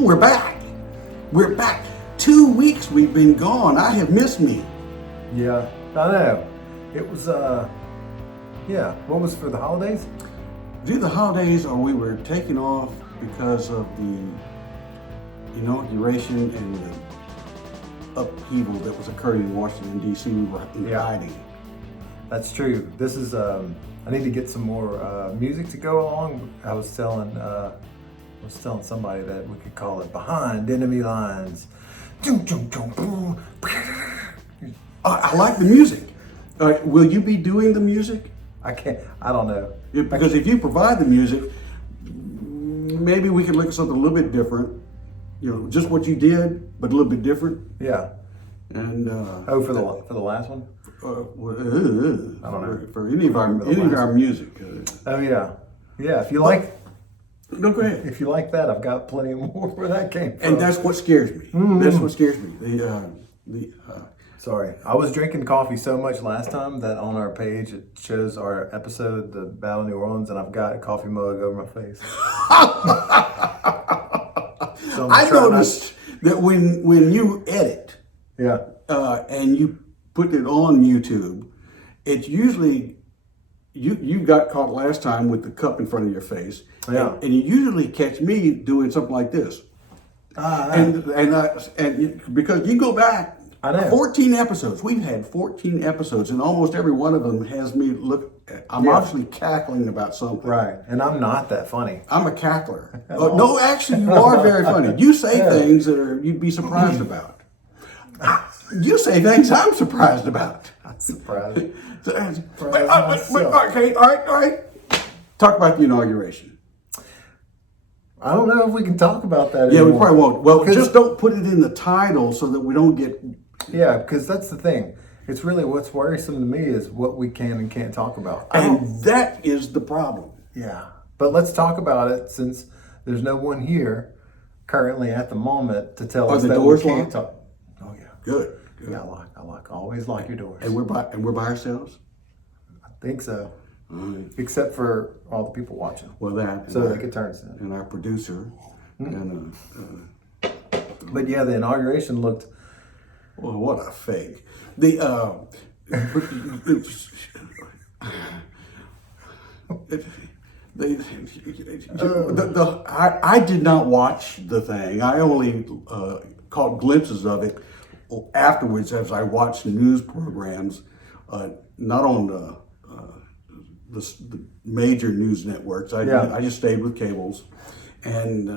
Oh, we're back. We're back. 2 weeks we've been gone. I have missed me. Yeah, I know. It was, what was for the holidays? Due the holidays, or we were taking off because of the inauguration and the upheaval that was occurring in Washington, D.C. We were in hiding. That's true. This is, I need to get some more music to go along. I was telling somebody that we could call it Behind Enemy Lines. I like the music. Will you be doing the music? I don't know. Because if you provide the music, maybe we could look at something a little bit different. Just what you did, but a little bit different. Yeah. And for the last one. I don't know. For any of our music. If you like. No, go ahead. If you like that, I've got plenty more where that came from. And that's what scares me. Mm-hmm. That's what scares me. Sorry, I was drinking coffee so much last time that on our page it shows our episode, the Battle of New Orleans, and I've got a coffee mug over my face. So I noticed that when you edit, and you put it on YouTube, it's usually you got caught last time with the cup in front of your face, and you usually catch me doing something like this, and because you go back. I know. 14 episodes. We've had 14 episodes, and almost every one of them has me look. I'm obviously cackling about something. Right, and I'm not that funny. I'm a cackler. No, actually, you are very funny. You say things that you'd be surprised about. You say things I'm surprised about. I'm surprised. Okay, all right. Talk about the inauguration. I don't know if we can talk about that anymore. Yeah, we probably won't. Well, just don't put it in the title so that we don't get... Yeah, because that's the thing. It's really what's worrisome to me is what we can and can't talk about. And that is the problem. Yeah. But let's talk about it since there's no one here currently at the moment to tell us that we can't talk. Oh, yeah. Good. Yeah, always lock your doors. And we're by ourselves? I think so. All right. Except for all the people watching. Well, that. So they could turn us in. And our producer. And but yeah, the inauguration looked... Well, what a fake. I did not watch the thing. I only caught glimpses of it afterwards as I watched news programs, not on the major news networks. I just stayed with cables, and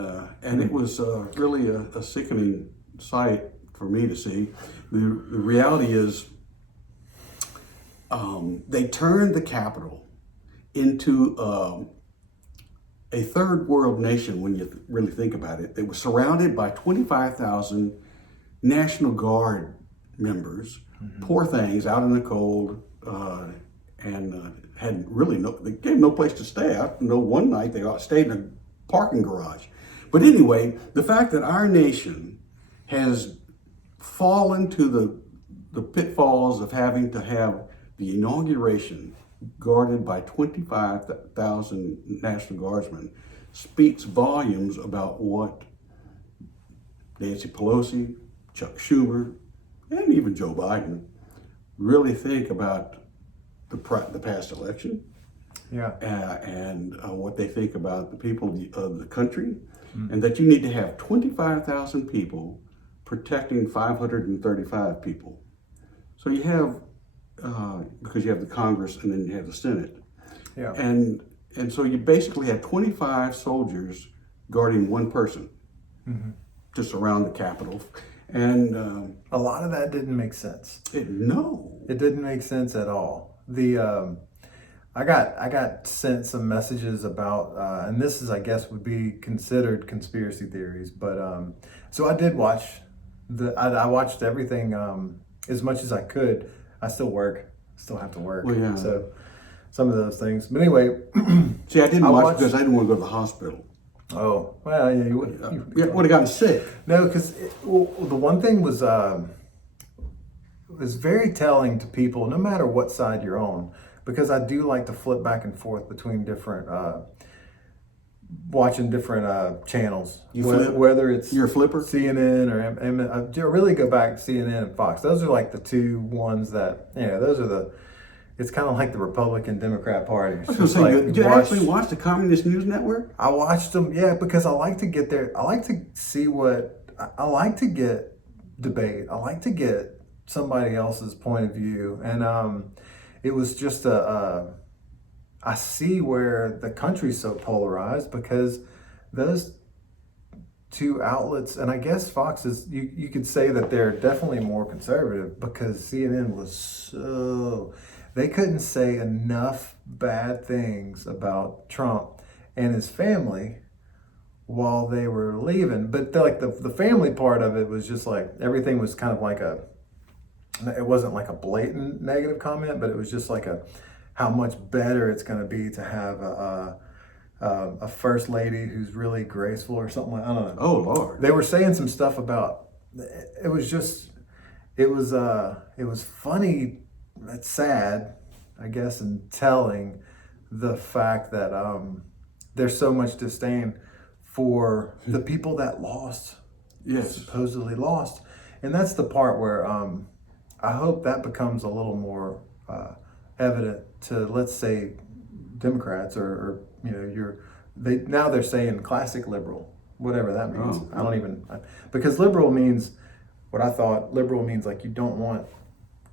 it was really a sickening sight for me to see. The reality is, they turned the Capitol into a third world nation when you really think about it. They were surrounded by 25,000 National Guard members, poor things, out in the cold, and had really they gave no place to stay. I know one night they stayed in a parking garage. But anyway, the fact that our nation has fallen to the pitfalls of having to have the inauguration guarded by 25,000 National Guardsmen speaks volumes about what Nancy Pelosi, Chuck Schumer, and even Joe Biden really think about the past election. Yeah. And what they think about the people of the country, and that you need to have 25,000 people protecting 535 people. So you have, because you have the Congress and then you have the Senate. Yeah. And so you basically had 25 soldiers guarding one person to surround the Capitol. And a lot of that didn't make sense. No. It didn't make sense at all. I got sent some messages about, and this is, I guess, would be considered conspiracy theories, but so I did watch I watched everything as much as I could. I still have to work. Well, yeah. So some of those things. But anyway. See, I didn't watch because I didn't want to go to the hospital. Oh, well, yeah, you would have gotten sick. No, because the one thing was very telling to people, no matter what side you're on, because I do like to flip back and forth between different watching different channels, You flip? whether it's You're a flipper? CNN or I really go back to CNN and Fox. Those are like the two ones that those are the. It's kind of like the Republican Democrat party. It's I was going to just say, like did you actually watch the Communist News Network? I watched them, yeah, because I like to get there. I like to see I like to get debate. I like to get somebody else's point of view, and it was just I see where the country's so polarized because those two outlets, and I guess Fox is, you could say that they're definitely more conservative because CNN was they couldn't say enough bad things about Trump and his family while they were leaving. But the family part of it was just like, everything was kind of like it wasn't like a blatant negative comment, but it was just like how much better it's going to be to have a first lady who's really graceful or something like, I don't know. Oh, Lord. They were saying some stuff about, it was funny. It's sad, I guess, in telling the fact that there's so much disdain for the people that lost, Yes. supposedly lost. And that's the part where I hope that becomes a little more evident to, let's say, Democrats or now they're saying classic liberal, whatever that means. Oh. I don't even, because liberal means what I thought liberal means, like you don't want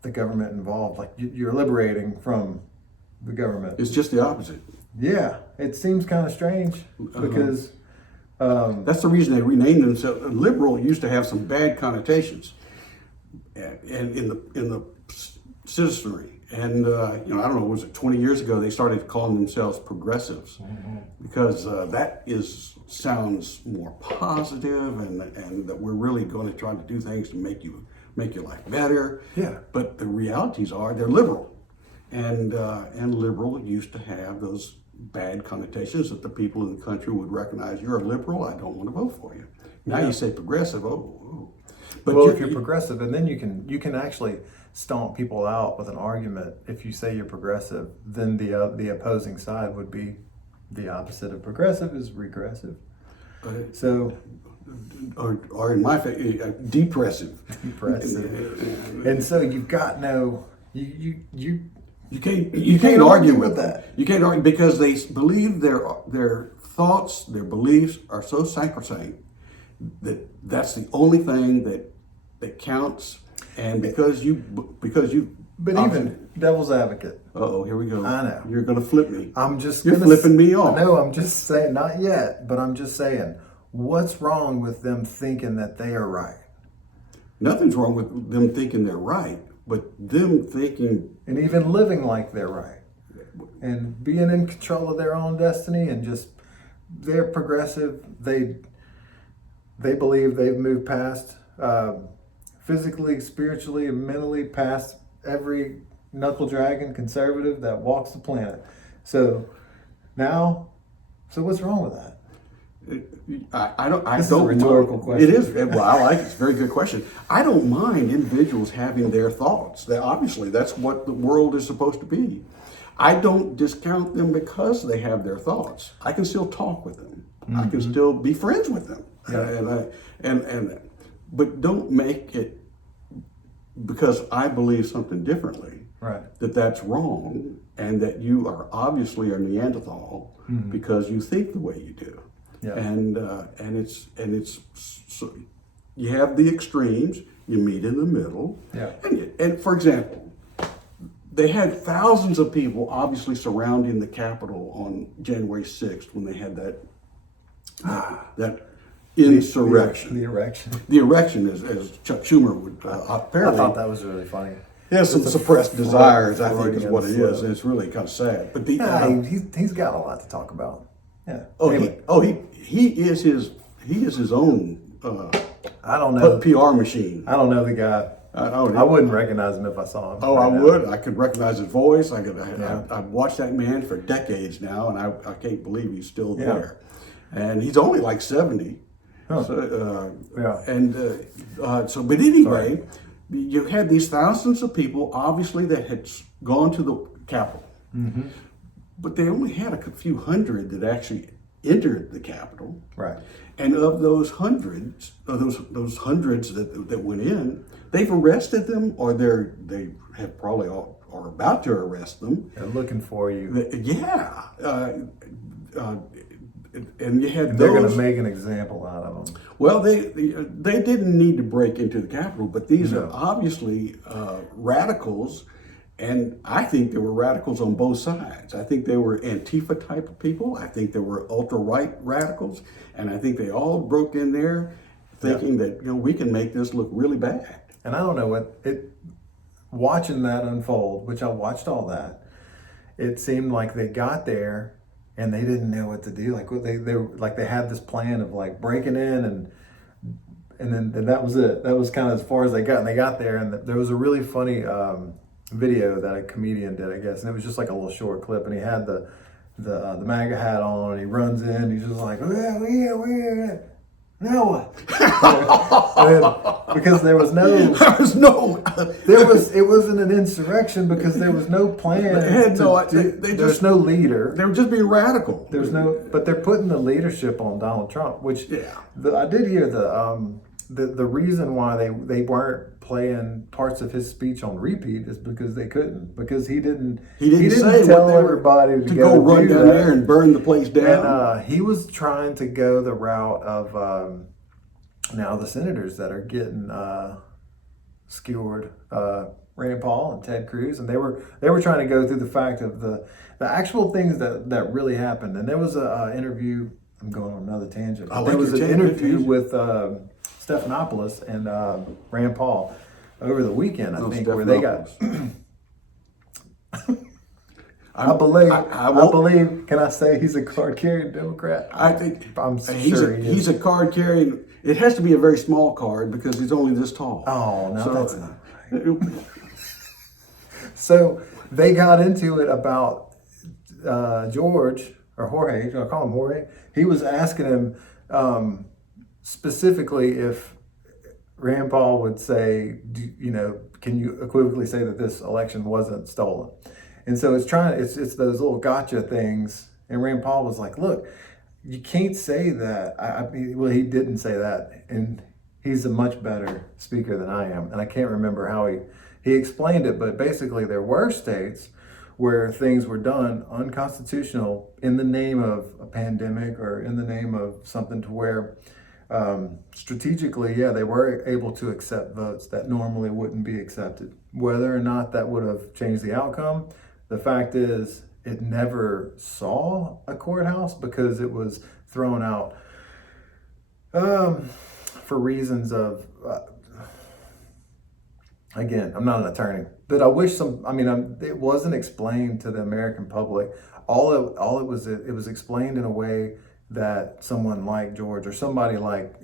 the government involved, like you're liberating from the government. It's just the opposite. Yeah, it seems kind of strange because That's the reason they renamed themselves. Liberal used to have some bad connotations, and in the citizenry. And I don't know, was it 20 years ago they started calling themselves progressives, because that sounds more positive, and that we're really going to try to do things to make your life better. Yeah. But the realities are they're liberal, and liberal used to have those bad connotations that the people in the country would recognize. You're a liberal, I don't want to vote for you. Now you say progressive, oh. But well, if you're progressive, and then you can actually stomp people out with an argument. If you say you're progressive, then the opposing side would be the opposite of progressive is regressive. So, or in my depressive. depressive. And so you've got no you You can't argue with that. You can't argue because they believe their thoughts, their beliefs are so sacrosanct that that's the only thing that counts. And because you But even devil's advocate. Uh-oh, here we go. I know. You're gonna flip me. You're flipping me off. No, I'm just saying, not yet, but I'm just saying, what's wrong with them thinking that they are right? Nothing's wrong with them thinking they're right, but them thinking And even living like they're right. And being in control of their own destiny, and just, they're progressive. They believe they've moved past, physically, spiritually, and mentally past every knuckle dragging conservative that walks the planet. So what's wrong with that? I This is don't a rhetorical mind. question. It is. Well, I like it. It's a very good question. I don't mind individuals having their thoughts. Obviously, that's what the world is supposed to be. I don't discount them because they have their thoughts. I can still talk with them. I can still be friends with them. Yeah. But don't make it because I believe something differently. Right. That's wrong, and that you are obviously a Neanderthal because you think the way you do. Yeah. And it's so you have the extremes, you meet in the middle. Yeah. And for example, they had thousands of people obviously surrounding the Capitol on January 6th when they had that insurrection. The erection. The erection, as Chuck Schumer would apparently. I thought that was really funny. He has some It's a suppressed desires, I think, is Freudian what it slip. is. And it's really kind of sad. But He's got a lot to talk about. Yeah. he is his own I don't know. PR machine. I don't know the guy. I wouldn't recognize him if I saw him. Oh, I right now. would. I could recognize his voice. Yeah. I've watched that man for decades now, and I can't believe he's still Yeah. there. And he's only like 70. Huh. So, Yeah. But anyway, you had these thousands of people, obviously, that had gone to the Capitol. But they only had a few hundred that actually entered the Capitol. Right. And of those hundreds, those hundreds that went in, they've arrested them, or they have probably are about to arrest them. They're looking for you. Yeah, and you had They're going those. to make an example out of them. Well, they didn't need to break into the Capitol, but these No. are obviously radicals, and I think there were radicals on both sides. I think they were Antifa type of people. I think there were ultra-right radicals, and I think they all broke in there thinking that we can make this look really bad. And I don't know watching that unfold, which I watched all that, it seemed like they got there and they didn't know what to do. Like they had this plan of like breaking in and then that was it. That was kind of as far as they got, and they got there. And there was a really funny video that a comedian did, I guess, and it was just like a little short clip. And he had the MAGA hat on, and he runs in. He's just like, we're now what? Because there was no. It wasn't an insurrection because there was no plan. There's no leader. They were just being radical. But they're putting the leadership on Donald Trump, which I did hear the reason why they weren't playing parts of his speech on repeat is because they couldn't, because he didn't say tell everybody to go run do down that. there and burn the place down. And he was trying to go the route of now the senators that are getting skewered, Rand Paul and Ted Cruz, and they were trying to go through the fact of the actual things that really happened. And there was a interview. I'm going on another tangent. There was an interview with Stephanopoulos and Rand Paul over the weekend, I think, where they got. I believe. Can I say he's a card-carrying Democrat? I think I'm sure he's a card carrying. It has to be a very small card because he's only this tall. Oh, no, that's not right. So they got into it about George or Jorge. I'll call him Jorge. He was asking him specifically if Rand Paul would say, can you equivocally say that this election wasn't stolen? And so it's those little gotcha things. And Rand Paul was like, look, you can't say that. Well, he didn't say that. And he's a much better speaker than I am. And I can't remember how he explained it, but basically there were states where things were done unconstitutional in the name of a pandemic or in the name of something to where strategically, they were able to accept votes that normally wouldn't be accepted. Whether or not that would have changed the outcome, the fact is it never saw a courthouse because it was thrown out for reasons of, again, I'm not an attorney, but I wish it wasn't explained to the American public. It was explained in a way that someone like George or somebody like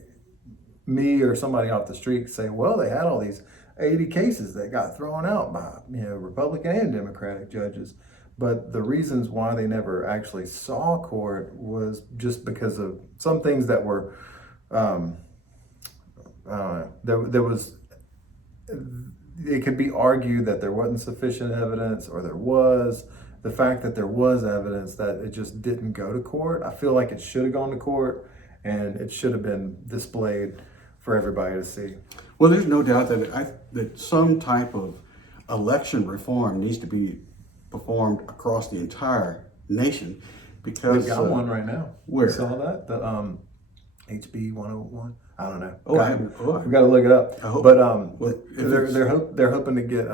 me or somebody off the street say, well, they had all these 80 cases that got thrown out by Republican and Democratic judges. But the reasons why they never actually saw court was just because of some things that were, I don't know, there was, it could be argued that there wasn't sufficient evidence, or there was. The fact that there was evidence that it just didn't go to court, I feel like it should have gone to court and it should have been displayed for everybody to see. Well, there's no doubt that some type of election reform needs to be performed across the entire nation, because they've got one right now. Where? You saw that? The HB 101. I don't know. We've got to look it up. But they're hoping to get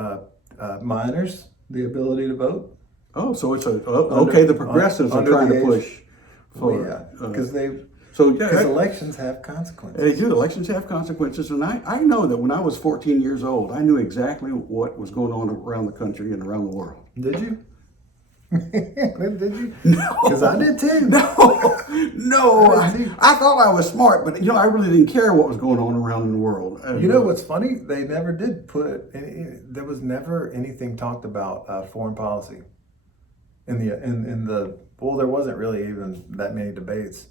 minors the ability to vote. Oh, so it's the progressives are trying to push for because because elections have consequences. They do. Elections have consequences, and I know that when I was 14 years old, I knew exactly what was going on around the country and around the world. Did you? Did you? No, because I did too. No. I thought I was smart, but I really didn't care what was going on around in the world. You know what's funny? They never did there was never anything talked about foreign policy in the well, there wasn't really even that many debates.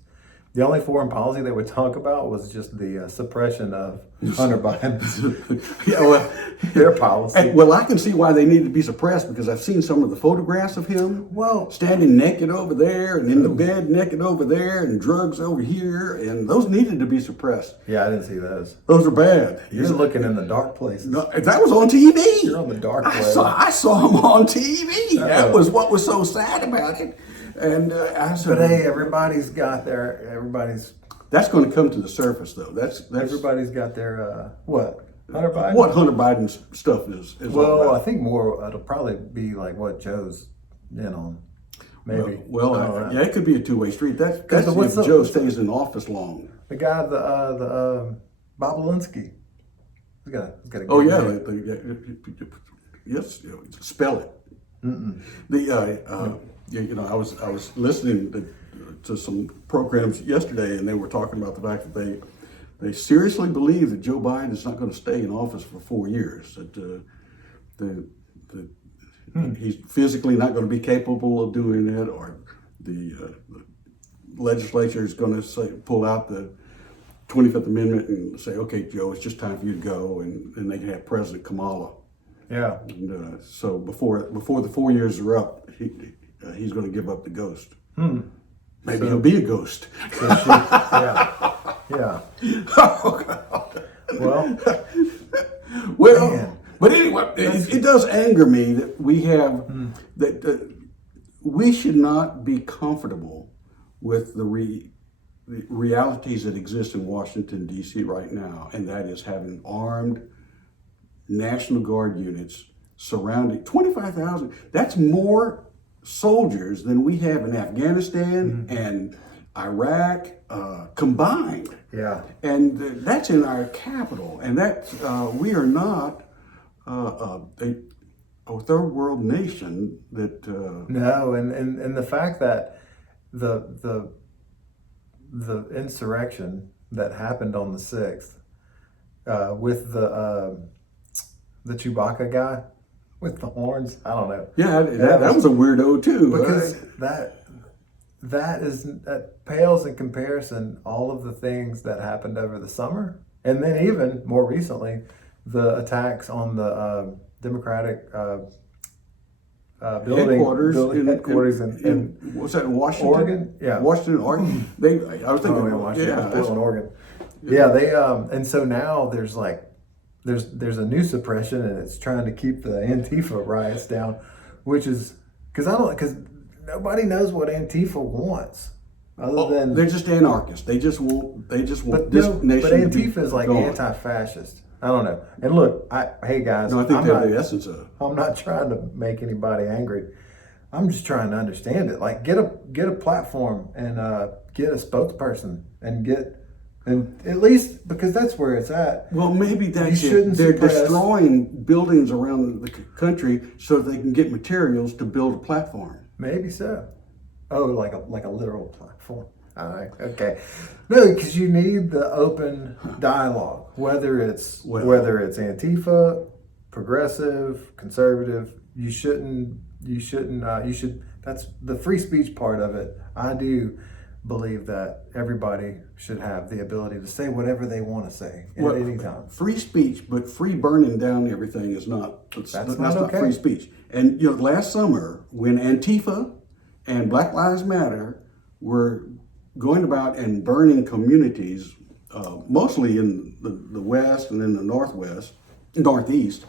The only foreign policy they would talk about was just the suppression of Hunter Biden. Yeah, well, Their policy. well, I can see why they need to be suppressed because I've seen some of the photographs of him Well, standing naked over there and in the bed naked over there and drugs over here, and those needed to be suppressed. yeah, I didn't see those. Those are bad. You're looking in the dark places. No, that was on TV. You're on the dark I web. saw him on TV. That Uh-oh. was what was so sad about it. And I said, But hey, everybody's that's going to come to the surface, though. That's everybody's got their what? Hunter Biden? what Hunter Biden's stuff is all Well, about. I think more it'll probably be like what Joe's in on. Maybe. Well, I don't know. yeah, it could be a two-way street. That's what's if the- Joe stays in office long. The guy, Bob Alinsky. He's got a Oh good yeah, name. yes. Spell it. I was listening to some programs yesterday, and they were talking about the fact that they seriously believe that Joe Biden is not going to stay in office for 4 years. That he's physically not going to be capable of doing it, or the legislature is going to pull out the 25th Amendment and say, "Okay, Joe, it's just time for you to go," and they can have President Kamala. Yeah. And so before the 4 years are up, he's going to give up the ghost. Maybe he'll be a ghost. Yeah. Oh, God. Well, Man. But anyway, it does anger me that we have that we should not be comfortable with the realities that exist in Washington D.C. right now, and that is having armed National Guard units surrounding 25,000. That's more soldiers than we have in Afghanistan and Iraq combined. Yeah. And that's in our capital. And that we are not a third world nation that. No, and the fact that the insurrection that happened on the 6th with the Chewbacca guy with the horns, I don't know. Yeah, that was a weirdo too. Because that pales in comparison all of the things that happened over the summer, and then even more recently, the attacks on the Democratic headquarters in what's that in Washington? Oregon? Yeah. Washington, Oregon. I was thinking, Washington, Portland, Oregon. Yeah, they and so now there's a new suppression, and it's trying to keep the Antifa riots down, which is because nobody knows what Antifa wants other than they're just anarchists. They just want this but nation to be Antifa is like gone. anti-fascist. I don't know. And look, hey guys, No, I think that's the essence of it. I'm not trying to make anybody angry. I'm just trying to understand it. Like get a platform and get a spokesperson and at least because that's where it's at. Well, maybe that's You shouldn't They're suppress- destroying buildings around the country so they can get materials to build a platform. Maybe so. Oh, like a literal platform. All right. Okay. No, because you need the open dialogue, whether it's Antifa, progressive, conservative. You should. That's the free speech part of it. I do believe that everybody should have the ability to say whatever they want to say at any time. Free speech, but free burning down everything is not. That's not okay. free speech. And last summer when Antifa and Black Lives Matter were going about and burning communities, mostly in the West and in the Northeast,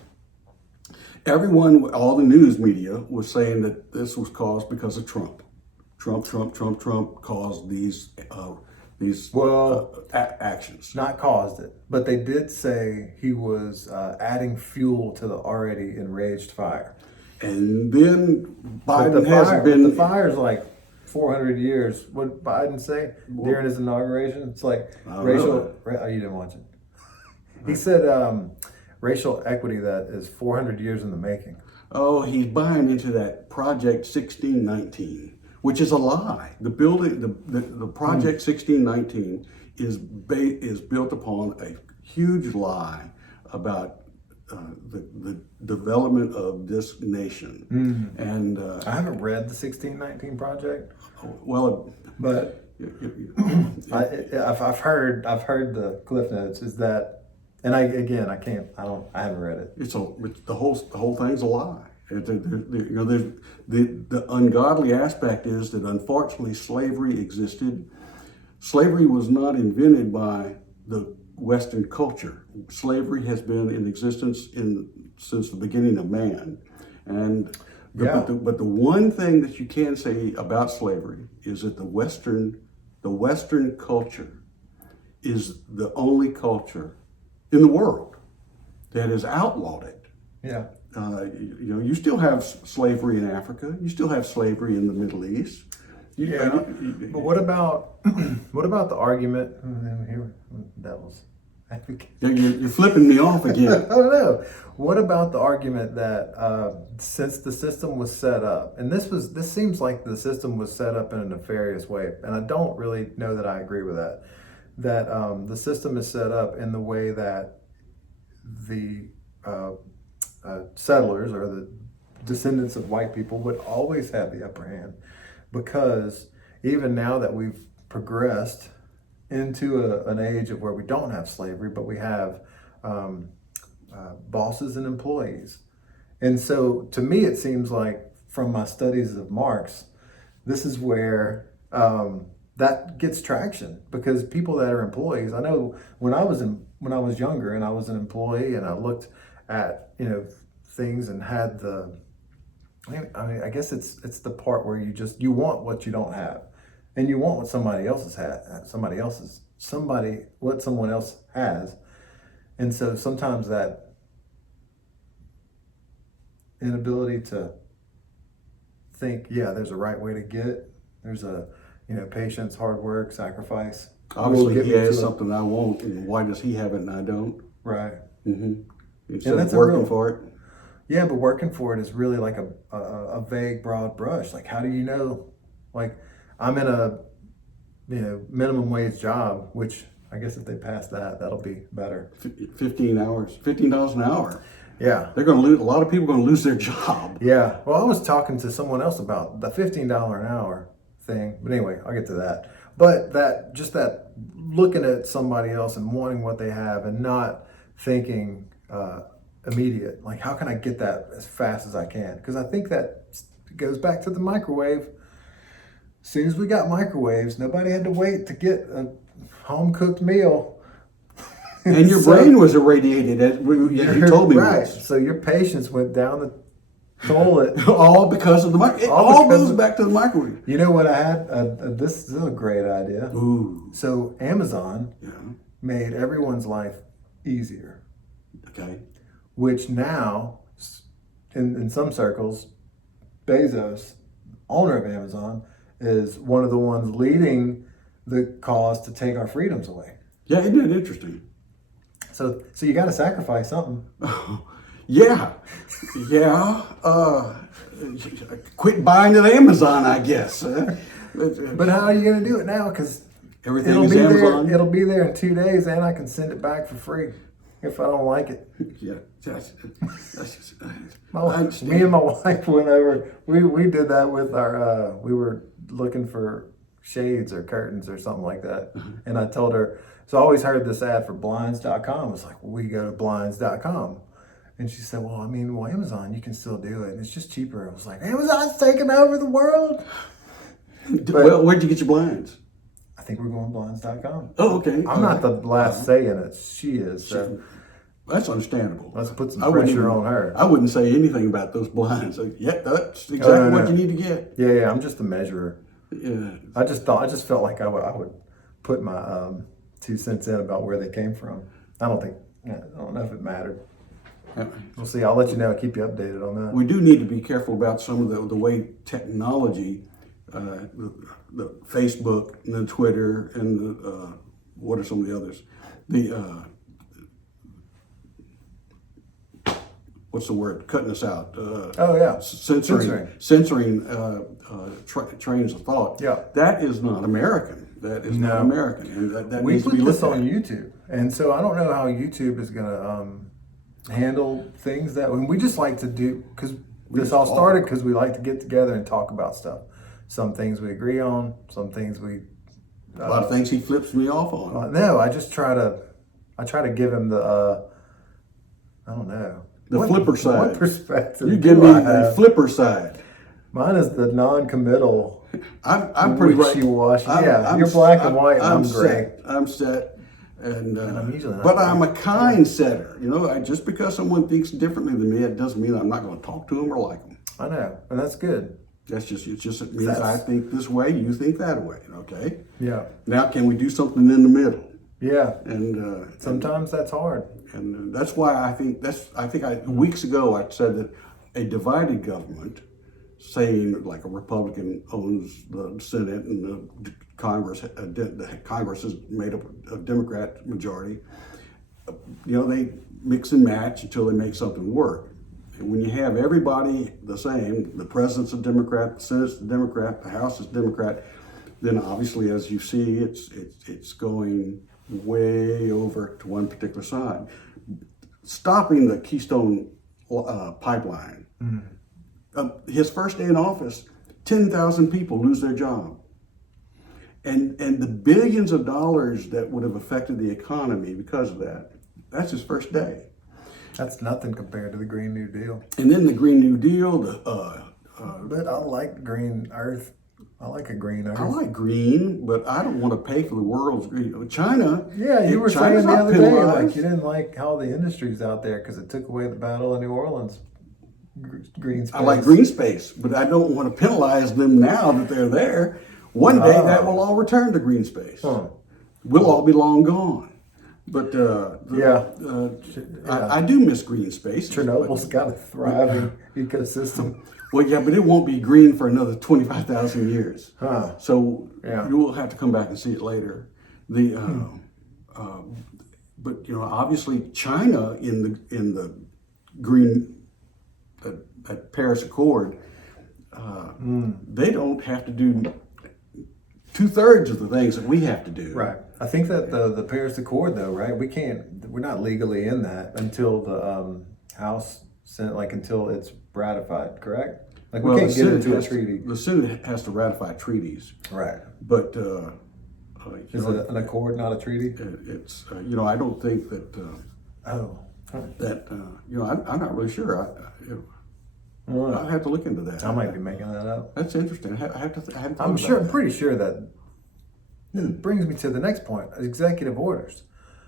everyone, all the news media was saying that this was caused because of Trump. Trump caused these actions. Not caused it, but they did say he was adding fuel to the already enraged fire. And then But Biden has been. the fire's like 400 years. What did Biden say during his inauguration? It's like racial. Oh, you didn't watch it. He said racial equity that is 400 years in the making. Oh, he's buying into that Project 1619, which is a lie. The Project 1619 is built upon a huge lie about the development of this nation. And I haven't read the 1619 Project, well, but I've heard the Cliff Notes. Is that, and I haven't read it. The whole thing's a lie. The ungodly aspect is that unfortunately slavery existed. Slavery was not invented by the Western culture. Slavery has been in existence since the beginning of man, and but the one thing that you can say about slavery is that the Western culture is the only culture in the world that has outlawed it. Yeah. You still have slavery in Africa. You still have slavery in the Middle East. But what about the argument? Here, devil's advocate. You're flipping me off again. I don't know. What about the argument that since the system was set up, and this seems like the system was set up in a nefarious way, and I don't really know that I agree with that. That the system is set up in the way that the settlers or the descendants of white people would always have the upper hand, because even now that we've progressed into an age of where we don't have slavery, but we have bosses and employees. And so to me, it seems like from my studies of Marx, this is where that gets traction, because people that are employees, I know when I was younger and I was an employee and I looked at, things and had I guess it's the part where you want what you don't have, and you want what somebody else has. And so sometimes that inability to think, there's a right way to get it. There's patience, hard work, sacrifice. Obviously, he has something I want, and why does he have it and I don't? Right. Mm-hmm. Instead of working for it. Yeah, but working for it is really like a vague, broad brush. Like, how do you know? Like, I'm in a minimum wage job, which I guess if they pass that, that'll be better. $15 an hour. Yeah, they're going to lose. A lot of people are going to lose their job. Yeah. Well, I was talking to someone else about the $15 an hour thing, but anyway, I'll get to that. But that looking at somebody else and wanting what they have and not thinking immediate, like, how can I get that as fast as I can? Because I think that goes back to the microwave. As soon as we got microwaves, nobody had to wait to get a home cooked meal. And your brain was irradiated, as you told me. Right. So your patience went down the toilet. All because of the microwave. It all goes back to the microwave. You know what I had? This is a great idea. Ooh. So Amazon made everyone's life easier. Okay. Which now, in some circles, Bezos, owner of Amazon, is one of the ones leading the cause to take our freedoms away. Yeah, isn't it interesting? So you got to sacrifice something. Yeah. Quit buying at Amazon, I guess. But how are you going to do it now? Because everything is Amazon. It'll be there in 2 days, and I can send it back for free if I don't like it. Yeah. Me and my wife went over. We did that with our. We were looking for shades or curtains or something like that, and I told her. So I always heard this ad for blinds.com. I was like, we go to blinds.com. And she said, well, Amazon, you can still do it. And it's just cheaper. I was like, Amazon's taking over the world. Well, where'd you get your blinds? I think we're going blinds.com. Oh, okay. I'm not the last say in it. She is. So that's understandable. Let's put some pressure on her. I wouldn't say anything about those blinds. That's exactly what you need to get. Yeah. I'm just a measurer. Yeah. I just felt like I would put my 2 cents in about where they came from. I don't know if it mattered. We'll see. I'll let you know. Keep you updated on that. We do need to be careful about some of the way technology, the Facebook and the Twitter and what are some of the others? What's the word? Cutting us out. Censoring trains of thought. Yeah. That is not American. That is not American. And that we needs put to be this looked on at. YouTube, and so I don't know how YouTube is going to handle things that we just like to do, because this all started because we like to get together and talk about stuff. Some things we agree on, some things we A lot of things he flips me off on. No, I try to give him the, I don't know. The flipper side. What perspective You give do me I the have? flipper side. Mine is the non-committal, I'm pretty wishy-washy. Yeah, you're black and white, and I'm gray. Set. I'm set. And I'm usually not but gray. I'm a kind setter. You know, just because someone thinks differently than me, it doesn't mean I'm not going to talk to them or like them. I know, and that's good. It means I think this way, you think that way. Okay. Yeah, Now, can we do something in the middle? yeah. And Sometimes that's hard. and that's why weeks ago I said that a divided government, saying like a Republican owns the Senate and the Congress is made up of Democrat majority. You know, they mix and match until they make something work. And when you have everybody the same, the president's a Democrat, the Senate's a Democrat, the House is Democrat, then obviously, as you see, it's going way over to one particular side. Stopping the Keystone pipeline. His first day in office, 10,000 people lose their job. And the billions of dollars that would have affected the economy because of that, that's his first day. That's nothing compared to the Green New Deal. And then the Green New Deal, But I like green earth. I like a green earth. I like green, but I don't want to pay for the world's green. China, Yeah, you were China's saying the not other day, penalized. like you didn't like how the industry's out there because it took away the Battle of New Orleans. Green space. I like green space, but I don't want to penalize them now that they're there. One day that will all return to green space. Huh. We'll all be long gone. But Yeah. I do miss green space. Chernobyl's got a thriving ecosystem. Well, yeah, but it won't be green for another 25,000 years. Huh. So Yeah. you will have to come back and see it later. But you know, obviously, China in the green at Paris Accord, they don't have to do 2/3 of the things that we have to do. Right. I think that the Paris Accord, though, right? We're not legally in that until the House, Senate, like until it's ratified, correct? Like we Well, can't the get Senate into a has- treaty. The Senate has to ratify treaties, Right. but Is it an accord, not a treaty? it's you know, I don't think that Oh. you know, I'm not really sure. I have to look into that. I might be making that up. That's interesting. I have to. I haven't thought I'm about sure. I'm that. pretty sure that. It brings me to the next point: executive orders.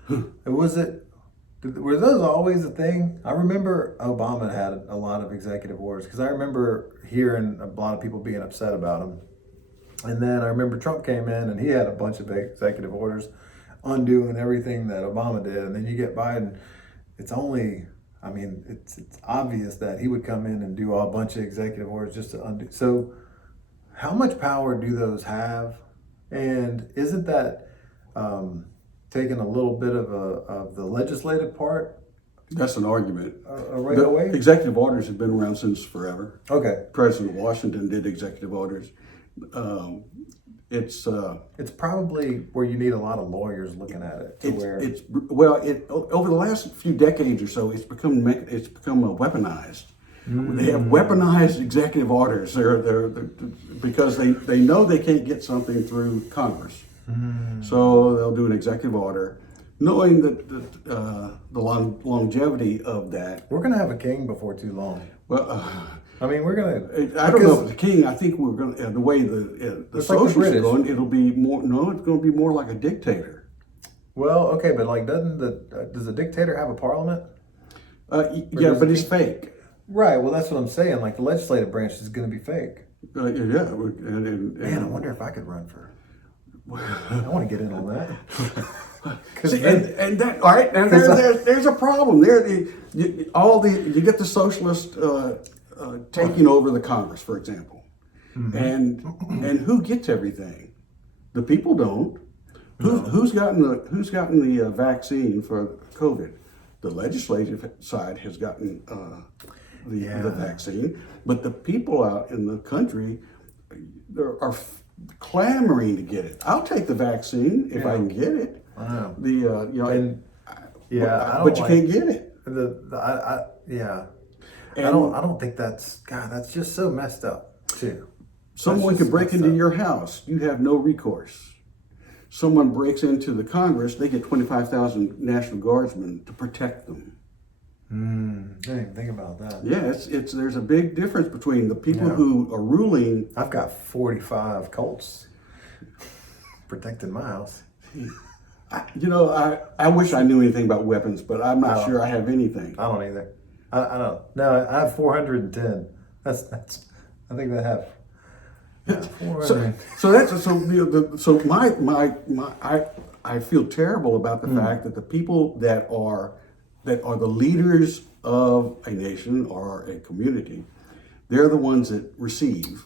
Were those always a thing? I remember Obama had a lot of executive orders because I remember hearing a lot of people being upset about them. And then I remember Trump came in and he had a bunch of executive orders undoing everything that Obama did. And then you get Biden. It's obvious that he would come in and do a bunch of executive orders just to undo. So how much power do those have? And isn't that taking a little bit of the legislative part That's an argument. right away? Executive orders have been around since forever. Okay. President Washington did executive orders. It's probably where you need a lot of lawyers looking at it. Over the last few decades or so, it's become weaponized. They have weaponized executive orders. They're because they know they can't get something through Congress, so they'll do an executive order, knowing that the longevity of that. We're going to have a king before too long. Well, we're going to. I don't know if the king. I think we're going to the way the socialists are going. It'll be more. No, it's going to be more like a dictator. Well, okay, but like, does a dictator have a parliament? Yeah, but it's fake. Right. Well, that's what I'm saying. Like the legislative branch is going to be fake. Yeah, and Man, I wonder if I could run for. I want to get in on that. See, and that all right. Now there's a problem. You get the socialist taking over the Congress, for example, and who gets everything? The people don't. Who's gotten the vaccine for COVID? The legislative side has gotten the vaccine, but the people out in the country are clamoring to get it. I'll take the vaccine if I can get it. Wow. But you can't get it. I don't think that's just so messed up too. Someone could break into your house. You have no recourse. someone breaks into the Congress, they get 25,000 National Guardsmen to protect them. I didn't even think about that. Yeah, there's a big difference between the people Yeah. who are ruling. I've got 45 Colts protecting my house. I wish I knew anything about weapons, but I'm not No. sure I have anything. I don't either. I don't. No, I have 410. That's. I think they have. Yeah, 400. I feel terrible about the fact that the people that are the leaders of a nation or a community, they're the ones that receive,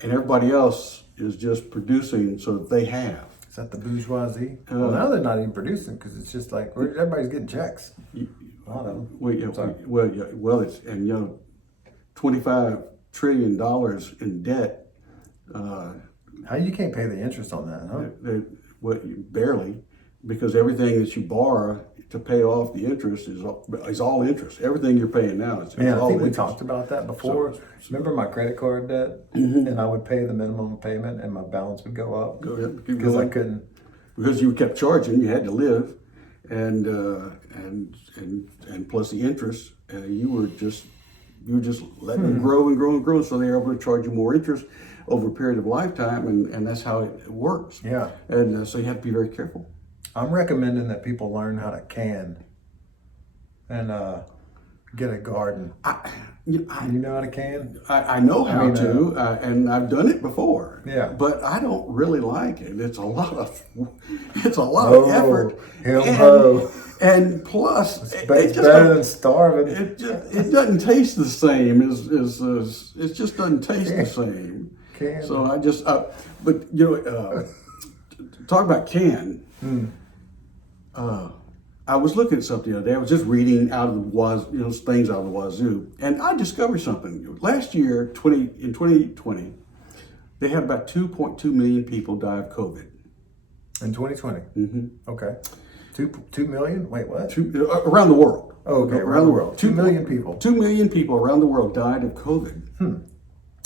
and everybody else is just producing so that they have. Is that the bourgeoisie? Well, now they're not even producing because it's just like everybody's getting checks. A lot of them. Sorry. It's $25 trillion in debt. How you can't pay the interest on that, huh? Barely, because everything that you borrow to pay off the interest is all interest. Everything you're paying now is Man, I all think we interest. talked about that before. Remember my credit card debt, and I would pay the minimum payment, and my balance would go up Go ahead, keep because I going. couldn't. Because you kept charging, you had to live, and plus the interest, you were just letting them grow and grow and grow, so they're able to charge you more interest over a period of lifetime, and that's how it works. Yeah, And so you have to be very careful. I'm recommending that people learn how to can and get a garden. You know how to can? I know how to, and I've done it before. Yeah. But I don't really like it. It's a lot of effort. Ho. And plus, It's better than starving. it doesn't taste the same. It just doesn't taste the same. Can. So I just, talk about can. I was looking at something the other day. I was just reading out of the things out of the wazoo, and I discovered something. Last year, in 2020, they had about 2.2 million people die of COVID. In 2020. Mm-hmm. Okay. 2 million? Wait, what? Around the world. Oh, okay. Around the world. 2 million people. 2 million people around the world died of COVID.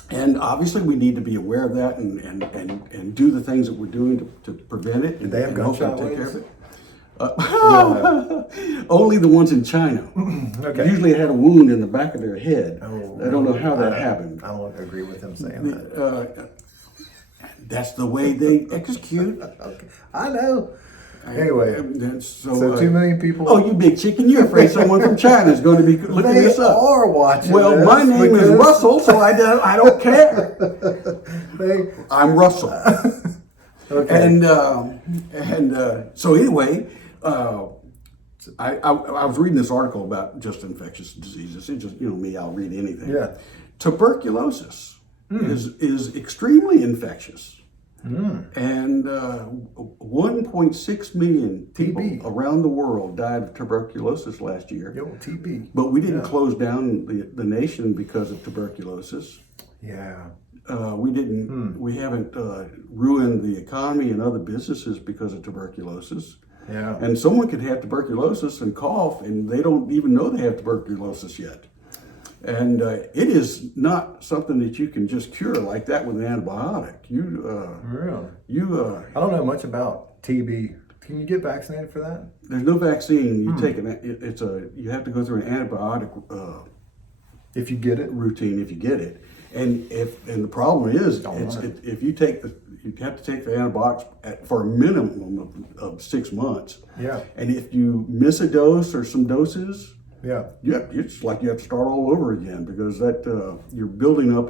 And obviously, we need to be aware of that and do the things that we're doing to prevent it. Did they have and hopefully gunshot take care of wounds? it. Only the ones in China. Okay. Usually had a wound in the back of their head. Oh, I don't know how that happened. I don't agree with him saying that. That's the way they execute. Okay. I know. Anyway, So 2 million people. Oh, you big chicken! You're afraid someone from China is going to be looking They this up. are watching. Well, this my name is because Russell, so I don't care. I'm Russell. Okay. And so anyway, I was reading this article about just infectious diseases. It just, me, I'll read anything. Yeah. Tuberculosis is extremely infectious. And 1.6 million people TB. around the world died of tuberculosis last year. Yo, TB. But we didn't close down the nation because of tuberculosis. Yeah. We haven't ruined the economy and other businesses because of tuberculosis. Yeah. And someone could have tuberculosis and cough, and they don't even know they have tuberculosis yet. And it is not something that you can just cure like that with an antibiotic. Really? I don't know much about TB. Can you get vaccinated for that? There's no vaccine. You take you have to go through an antibiotic If you get it? routine if you get it. And the problem is, if you have to take the antibiotics for a minimum of 6 months. Yeah. And if you miss a dose or some doses, Yeah. it's like you have to start all over again because you're building up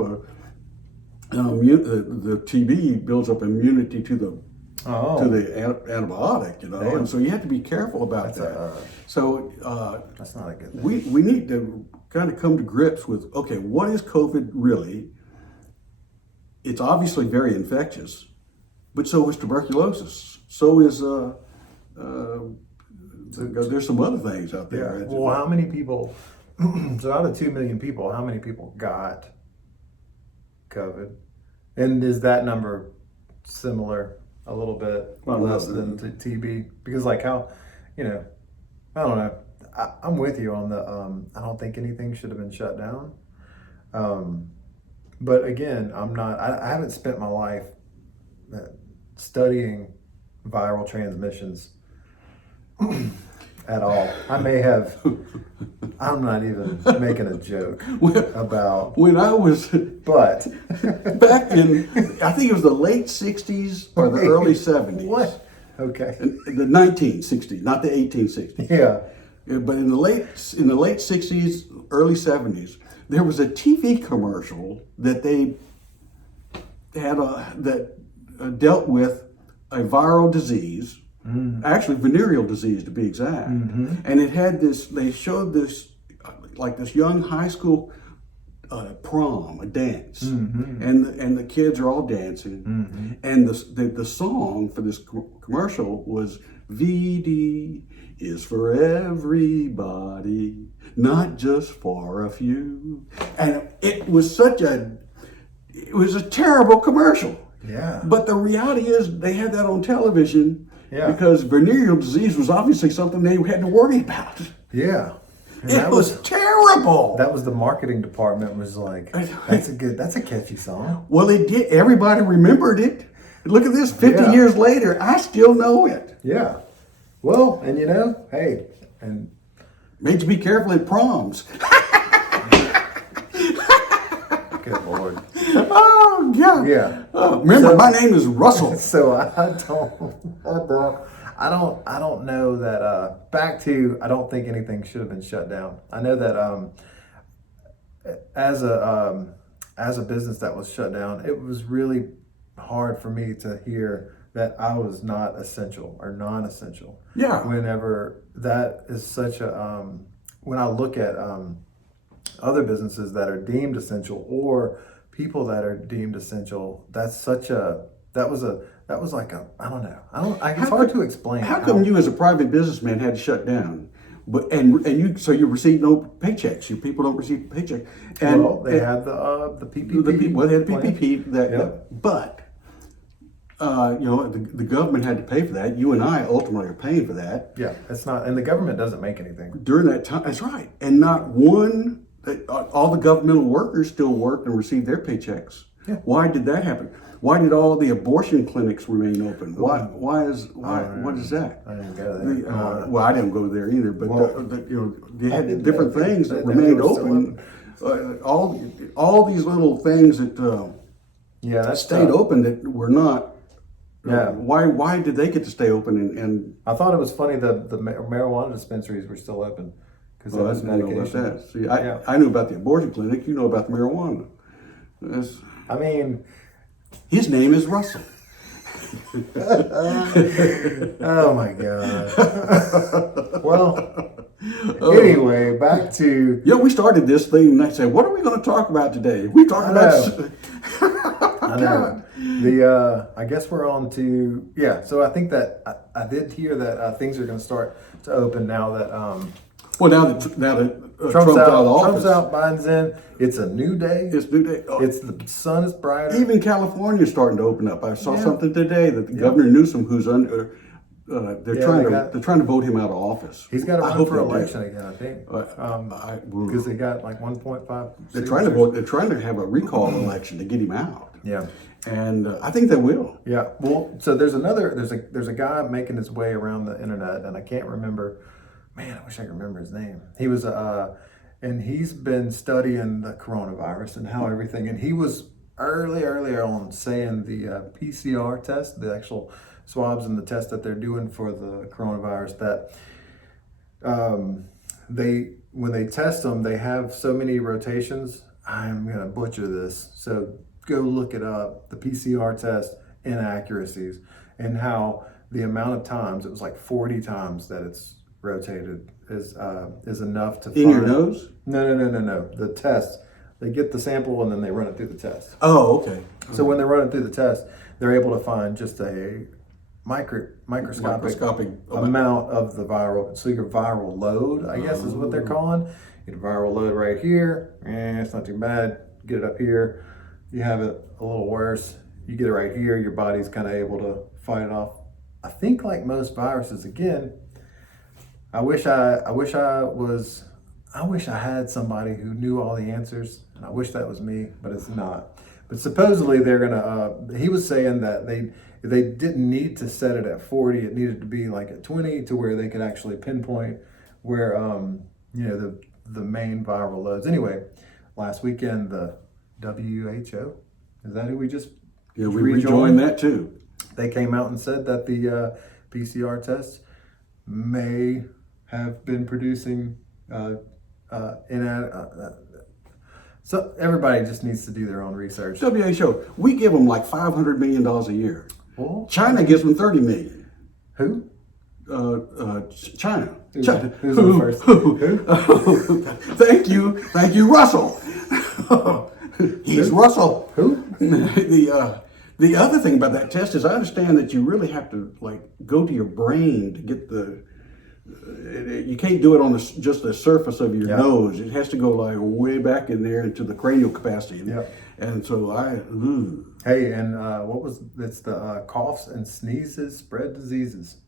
the TB builds up immunity to the antibiotic, Damn. and so you have to be careful about that. That's not a good thing. We need to kind of come to grips with, okay, what is COVID really? It's obviously very infectious, but so is tuberculosis. So is there's some other things out there. Yeah. Well, how many people? So out of 2 million people, how many people got COVID? And is that number similar, a little bit less than TB? Because I don't know. I'm with you on the. I don't think anything should have been shut down. But again, I'm not. I haven't spent my life studying viral transmissions at all. I may have. I'm not even making a joke about. When I was But back in, I think it was the late 60s or the early 70s. what? Okay. The 1960s, not the 1860s. Yeah. But in the late 60s, early 70s, there was a TV commercial that they had dealt with a viral disease, actually venereal disease to be exact. And it had this. They showed this like this young high school prom, a dance, and the kids are all dancing, and the song for this commercial was VD is for everybody, not just for a few, and it was a terrible commercial. Yeah. But the reality is they had that on television Yeah. because venereal disease was obviously something they had to worry about. Yeah. And It was terrible. that was the marketing department was like, that's a catchy song. Well, it did. Everybody remembered it. Look at this. 50 Yeah. years later, I still know it. Yeah. Well, and hey, and Made you be careful at proms. good Lord. Oh, God. Yeah. Remember, So- my name is Russell. So I don't know that back to I don't think anything should have been shut down. I know that as a business that was shut down, it was really hard for me to hear that I was not essential or non-essential. Yeah. Whenever that is such a when I look at other businesses that are deemed essential or people that are deemed essential, that was like a I don't know. It's hard to explain. How come you, as a private businessman, had to shut down? But you received no paychecks. Your people don't receive paychecks. And Well, they had the PPP. they had plan. PPP. Yep. But the government had to pay for that. You and I ultimately are paying for that Yeah, it's not, and the government doesn't make anything. during that time. That's right. And not one. All the governmental workers still worked and received their paychecks. Yeah. Why did that happen? Why did all the abortion clinics remain open? What is that? I didn't go there. Well, I didn't go there either, but Well, they I had didn't different know things that that they remained were still open. All these little things that Yeah, that's stayed tough. open that were not. Yeah. Why did they get to stay open and I thought it was funny that the marijuana dispensaries were still open because well, that I was didn't know medication. about that. See, Yeah. I knew about the abortion clinic. You know about the marijuana. I mean, His name is Russell. oh my god. Well, anyway, back to We started this thing and I said, what are we going to talk about today? We talked about. I know. I guess we're on to So I think that I did hear that things are going to start to open now that Well, now that Trump's out of the office, Trump's out, Biden's in. It's a new day. it's new day. Oh, It's the sun is brighter. even California's starting to open up. I saw Yeah. something today that Governor Newsom, who's under, they're they trying to vote him out of office. He's got to I run hope for they do. election again, I think, because they got like 1.5. They're trying to vote. They're trying to have a recall election to get him out. Yeah. And I think they will. Yeah. Well, so there's a guy making his way around the internet, and I can't remember. Man, I wish I could remember his name. He was and he's been studying the coronavirus and how everything. And he was earlier on saying the PCR test, the actual swabs and the test that they're doing for the coronavirus, that when they test them, they have so many rotations. I'm gonna butcher this, so go look it up. The PCR test inaccuracies and how the amount of times, it was like 40 times that it's rotated is enough to In your find- nose? No. The test, they get the sample and then they run it through the test. Oh, okay. So when they run it through the test, they're able to find just a microscopic amount of the viral. So your viral load, I guess, is what they're calling. You get a viral load right here. It's not too bad. Get it up here. You have it a little worse. You get it right here. Your body's kind of able to fight it off. I think like most viruses, again, I wish I had somebody who knew all the answers, and I wish that was me, but it's not. But supposedly they're gonna. He was saying that they didn't need to set it at 40. It needed to be like at 20 to where they could actually pinpoint where the main viral loads. Anyway, last weekend the WHO, is that who we just Yeah, we rejoined that too. They came out and said that the PCR tests may have been producing so everybody just needs to do their own research. WHO, we give them like $500 million a year. Well, China gives them 30 million. who? China. Who's China. on first? Who? Thank you, Russell. He's Russell. Who? The other thing about that test is I understand that you really have to like go to your brain to get you can't do it on just the surface of your nose. It has to go like way back in there into the cranial capacity. And so Hey, and it's the coughs and sneezes spread diseases.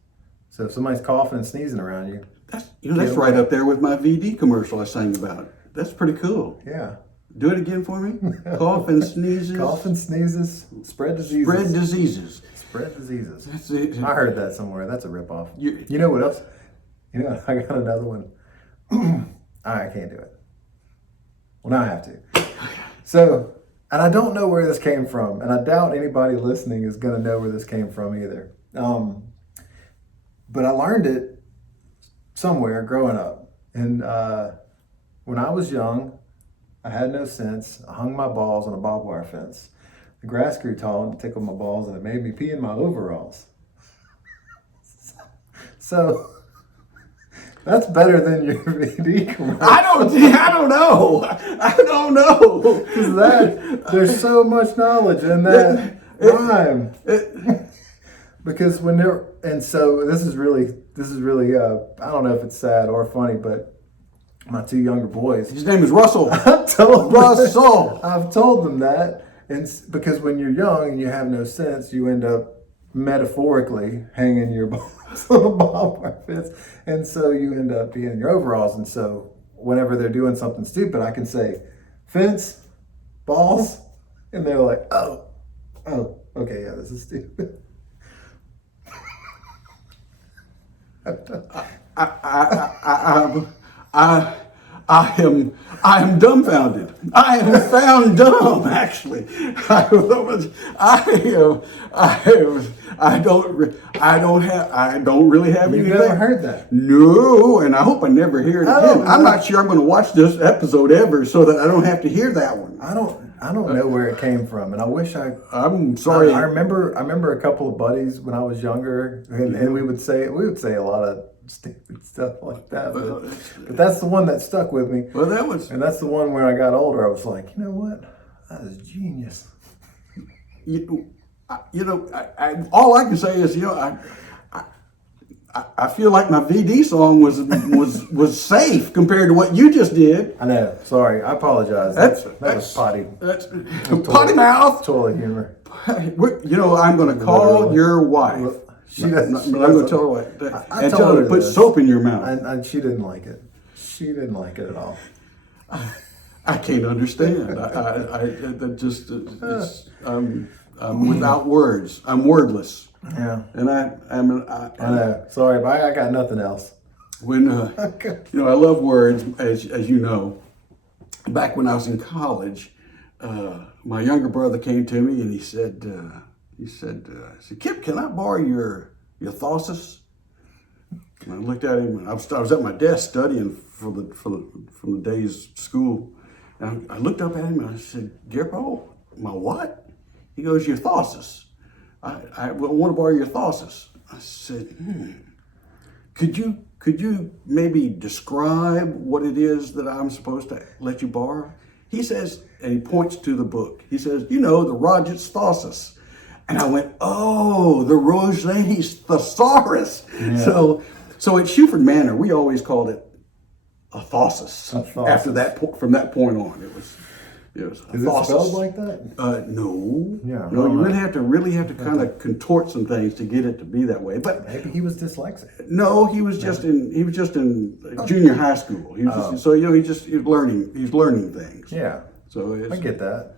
So if somebody's coughing and sneezing around you, that's right up there with my VD commercial I sang about. That's pretty cool. Yeah. Do it again for me. Cough and sneezes. Cough and sneezes spread diseases. Spread diseases. Spread diseases. That's it. I heard that somewhere. That's a ripoff. You know what else? I got another one. I can't do it. Well, now I have to. So, and I don't know where this came from, and I doubt anybody listening is going to know where this came from either. But I learned it somewhere growing up. And when I was young, I had no sense. I hung my balls on a barbed wire fence. The grass grew tall and tickled my balls, and it made me pee in my overalls. So that's better than your VD commercial. I don't know. Because there's so much knowledge in that rhyme. Because when they're, and so this is really I don't know if it's sad or funny, but my two younger boys. His name is Russell. I've told them that, and because when you're young and you have no sense, you end up metaphorically hanging your balls on a barbed wire fence, and so you end up being in your overalls. And so whenever they're doing something stupid, I can say, "Fence, balls," and they're like, "Oh, okay, yeah, this is stupid." I am dumbfounded. I am found dumb. Actually, I don't really have anything. You've never heard that? No, and I hope I never hear it again. I'm not sure I'm going to watch this episode ever, so that I don't have to hear that one. I don't know where it came from, and I wish I'm sorry. I remember a couple of buddies when I was younger, and we would say a lot of stupid stuff like that. But that's the one that stuck with me. Well, and that's the one where I got older. I was like, you know what? That is genius. All I can say is, I feel like my VD song was safe compared to what you just did. I know. Sorry, I apologize. That was potty. That's potty mouth. Toilet humor. I'm going to call your wife. I'm going to tell her what. And tell her to put soap in your mouth. And she didn't like it. She didn't like it at all. I can't understand. I'm without words. I'm wordless. Yeah. And I know. Sorry, but I got nothing else. When I love words, as you know. Back when I was in college, my younger brother came to me and he said, "Kip, can I borrow your Thosis?" And I looked at him, and I was at my desk studying from the day's school. And I looked up at him and I said, "Gerpo, my what?" He goes, "Your Thosis. I want to borrow your Thosis." I said, Could you maybe describe what it is that I'm supposed to let you borrow?" He says, and he points to the book. He says, the Roget's Thosis. And I went, "Oh, the Roget's Thesaurus." Yeah. So at Shuford Manor, we always called it a Thosis. After that, from that point on, it was a Is Thosis. it spelled like that? No. Yeah. No, you really have to kind of contort some things to get it to be that way. But maybe he was dyslexic. No, he was just in junior high school. He was he's learning things. Yeah. So I get that.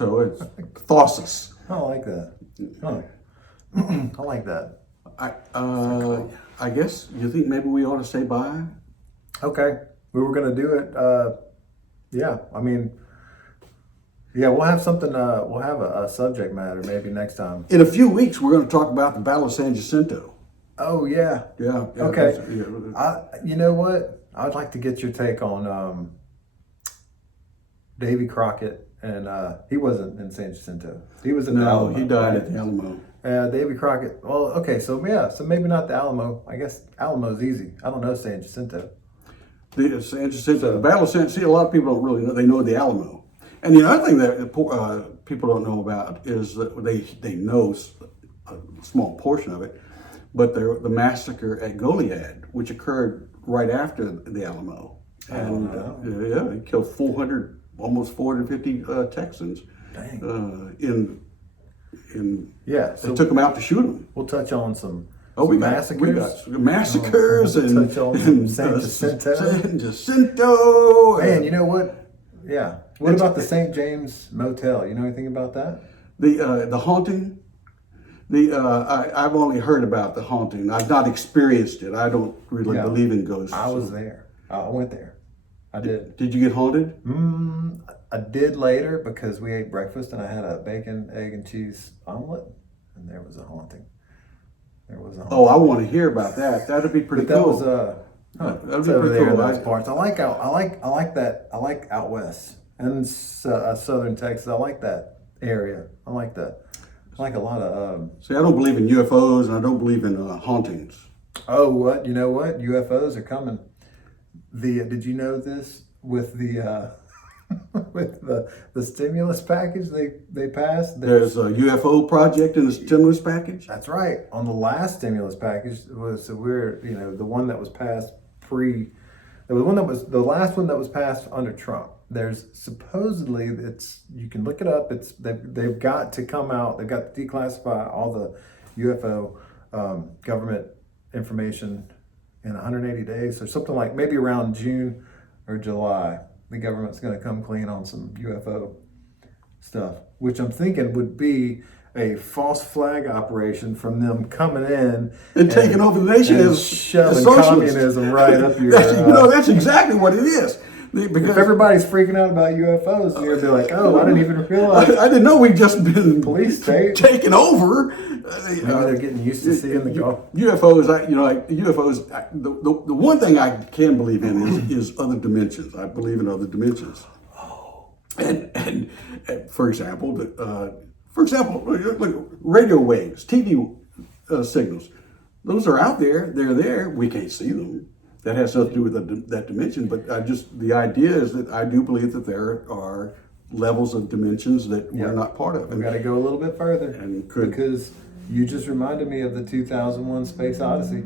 So it's Thossus. I like that. Huh. I like that. I guess you think maybe we ought to say bye? Okay, we were gonna do it. Yeah, I mean, yeah, we'll have something. We'll have a subject matter maybe next time. In a few weeks, we're going to talk about the Battle of San Jacinto. Oh yeah. Yeah. Okay. Yeah. You know what? I would like to get your take on Davy Crockett, and he wasn't in San Jacinto. He was in the No, Alamo. he died at the Alamo. Davy Crockett. Well, okay, so yeah, so maybe not the Alamo. I guess Alamo's easy. I don't know San Jacinto. The San Jacinto, the Battle of San Jacinto. A lot of people don't really know. They know the Alamo. And the other thing that people don't know about is that they know a small portion of it, but the massacre at Goliad, which occurred right after the Alamo, and yeah, they killed 400, almost 450 Texans. Dang. Yeah, so they took them out to shoot them. We'll touch on some. We massacres. got massacres and touch on San Jacinto. San Jacinto. Man, you know what? Yeah. What about the St. James Motel? You know anything about that? The haunting. I've only heard about the haunting. I've not experienced it. I don't really believe in ghosts. I was there. I went there. I did. Did you get haunted? I did later because we ate breakfast and I had a bacon, egg, and cheese omelet, and there was a haunting. Oh, I want to hear about that. That'd be pretty cool. That'd be over there in those parts. I like that. I like out west and southern Texas. I like that area. I like that. I like a lot of. See, I don't believe in UFOs and I don't believe in hauntings. Oh, what? You know what? UFOs are coming. Did you know this with the with the stimulus package they passed? There's a UFO project in the stimulus package. That's right. On the last stimulus package was the one that was passed there was one that was the last one that was passed under Trump. There's supposedly you can look it up. They've got to come out. They've got to declassify all the UFO government information in 180 days or something, like maybe around June or July. The government's going to come clean on some UFO stuff, which I'm thinking would be a false flag operation from them coming in and taking over the nation and as shoving socialists. Communism right up your. That's exactly what it is. Because if everybody's freaking out about UFOs, you're gonna be like, "Oh, I didn't even realize." I didn't know we'd just been police state taken over. Maybe they're getting used to seeing the UFOs. UFOs. The one thing I can believe in is other dimensions. I believe in other dimensions. And for example, look, radio waves, TV signals. Those are out there. They're there. We can't see them. That has nothing to do with that dimension. But the idea is that I do believe that there are levels of dimensions that we're not part of. We've got to go a little bit further. Because you just reminded me of the 2001 Space Odyssey.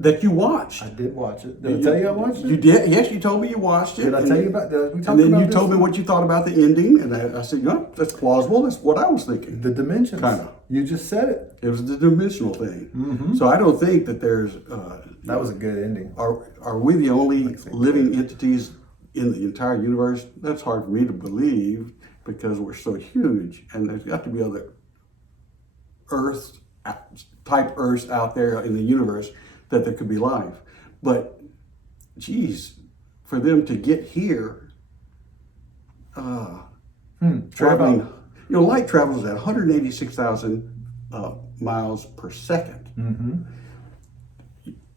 That you watched. I did watch it. Did I tell you I watched it? You did? Yes, you told me you watched it. Did I tell you about that? And then you told me what you thought about the ending, and I said, no, that's plausible. That's what I was thinking. The dimensions. Kind of. You just said it. It was the dimensional thing. Mm-hmm. So I don't think that there's... that was a good ending. Are we the only living entities in the entire universe? That's hard for me to believe because we're so huge, and there's got to be other type Earths out there in the universe that there could be life. But, geez, for them to get here, traveling, light travels at 186,000 miles per second. Mm-hmm.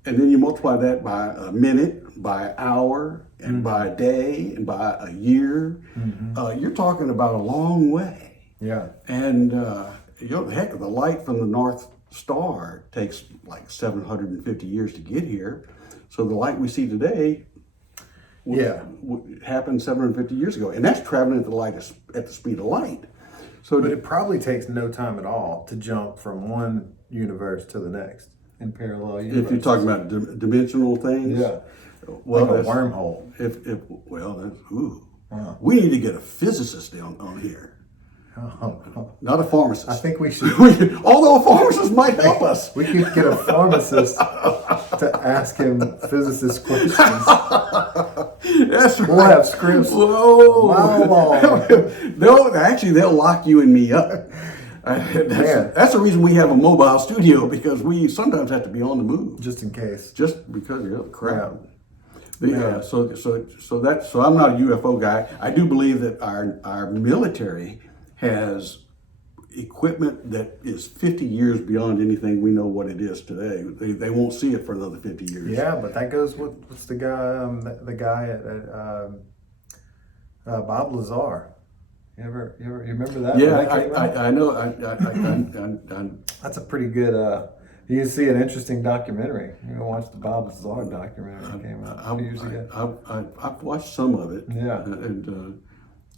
And then you multiply that by a minute, by an hour, and by a day, and by a year. Mm-hmm. You're talking about a long way. Yeah. And, heck, the light from the North Star takes like 750 years to get here. So the light we see today happened 750 years ago. And that's traveling at the speed of light. So but it probably takes no time at all to jump from one universe to the next in parallel universes. If you're talking about dimensional things. Yeah. Well, like a wormhole. We need to get a physicist on here. Not a pharmacist. I think we should. Although a pharmacist might help us. We could get a pharmacist to ask him physicist questions. That's right. We'll have scripts Whoa. a mile long. They'll lock you and me up. Man. That's the reason we have a mobile studio, because we sometimes have to be on the move, Just in case. just because of the crowd. Yeah. So I'm not a UFO guy. I do believe that our military has equipment that is 50 years beyond anything we know what it is today. They won't see it for another 50 years. Yeah, but that goes with what's the guy at Bob Lazar. You remember that? Yeah, When that came out? I know. That's a pretty good. You can see an interesting documentary. You can watch the Bob Lazar documentary that came out a few years ago. I've watched some of it. Yeah. And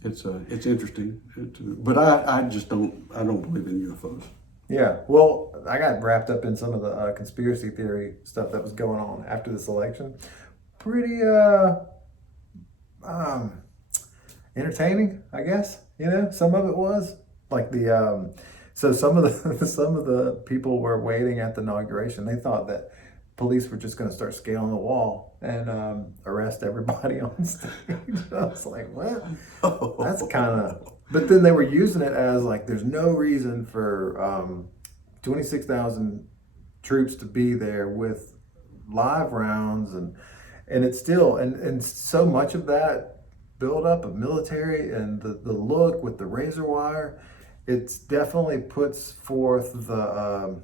it's interesting. But I just don't believe in UFOs. Yeah, well, I got wrapped up in some of the conspiracy theory stuff that was going on after this election. Pretty entertaining, I guess. Some of it was like the so some of the some of the people were waiting at the inauguration. They thought that police were just going to start scaling the wall and arrest everybody on stage. I was like, what? That's kind of. But then they were using it as like, there's no reason for 26,000 troops to be there with live rounds, and it's still and so much of that build up of military and the look with the razor wire, it's definitely puts forth the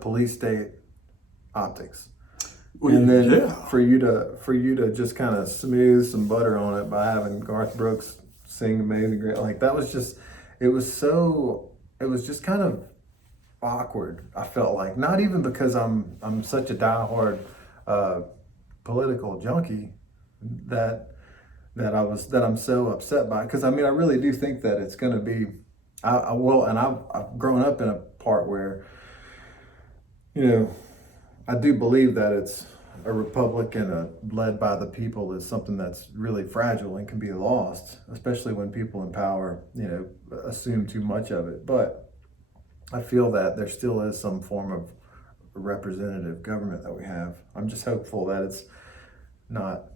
police state optics. And then for you to just kind of smooth some butter on it by having Garth Brooks sing Amazing Grace, like that was just, it was just kind of awkward. I felt like, not even because I'm such a diehard political junkie that I'm so upset by it. Because I mean, I really do think that it's going to be, I will, and I've grown up in a part where, I do believe that it's a republic and led by the people is something that's really fragile and can be lost, especially when people in power, assume too much of it. But I feel that there still is some form of representative government that we have. I'm just hopeful that it's not